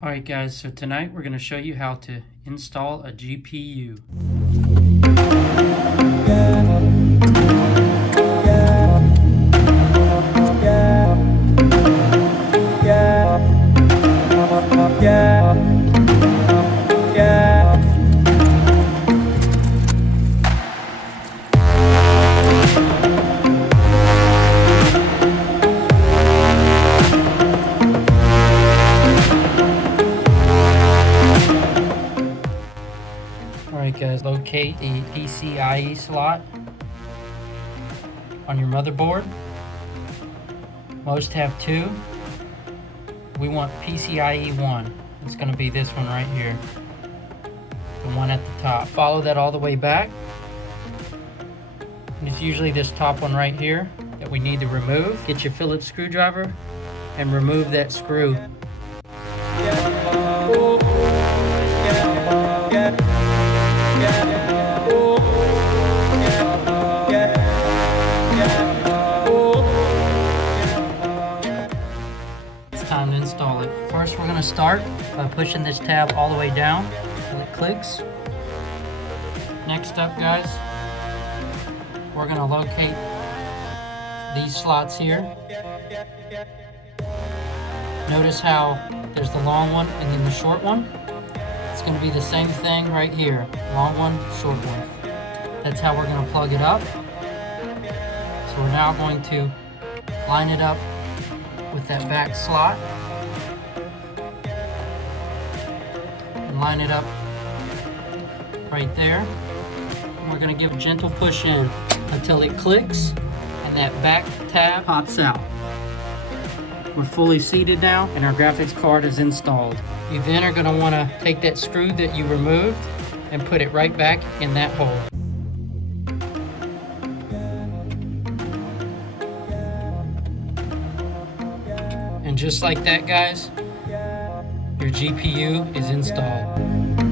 Alright guys, so tonight we're going to show you how to install a GPU. Alright guys, locate the PCIe slot on your motherboard. Most have two. We want PCIe 1. It's going to be this one right here. The one at the top. Follow that all the way back. And it's usually this top one right here that we need to remove. Get your Phillips screwdriver and remove that screw. It's time to install it. First, we're going to start by pushing this tab all the way down until it clicks. Next up, guys, we're going to locate these slots here. Notice how there's the long one and then the short one. It's going to be the same thing right here. Long one, short one. That's how we're going to plug it up. So we're now going to line it up with that back slot. And line it up right there. And we're going to give a gentle push in until it clicks and that back tab pops out. We're fully seated now and our graphics card is installed. You then are going to want to take that screw that you removed and put it right back in that hole. And just like that, guys, your GPU is installed.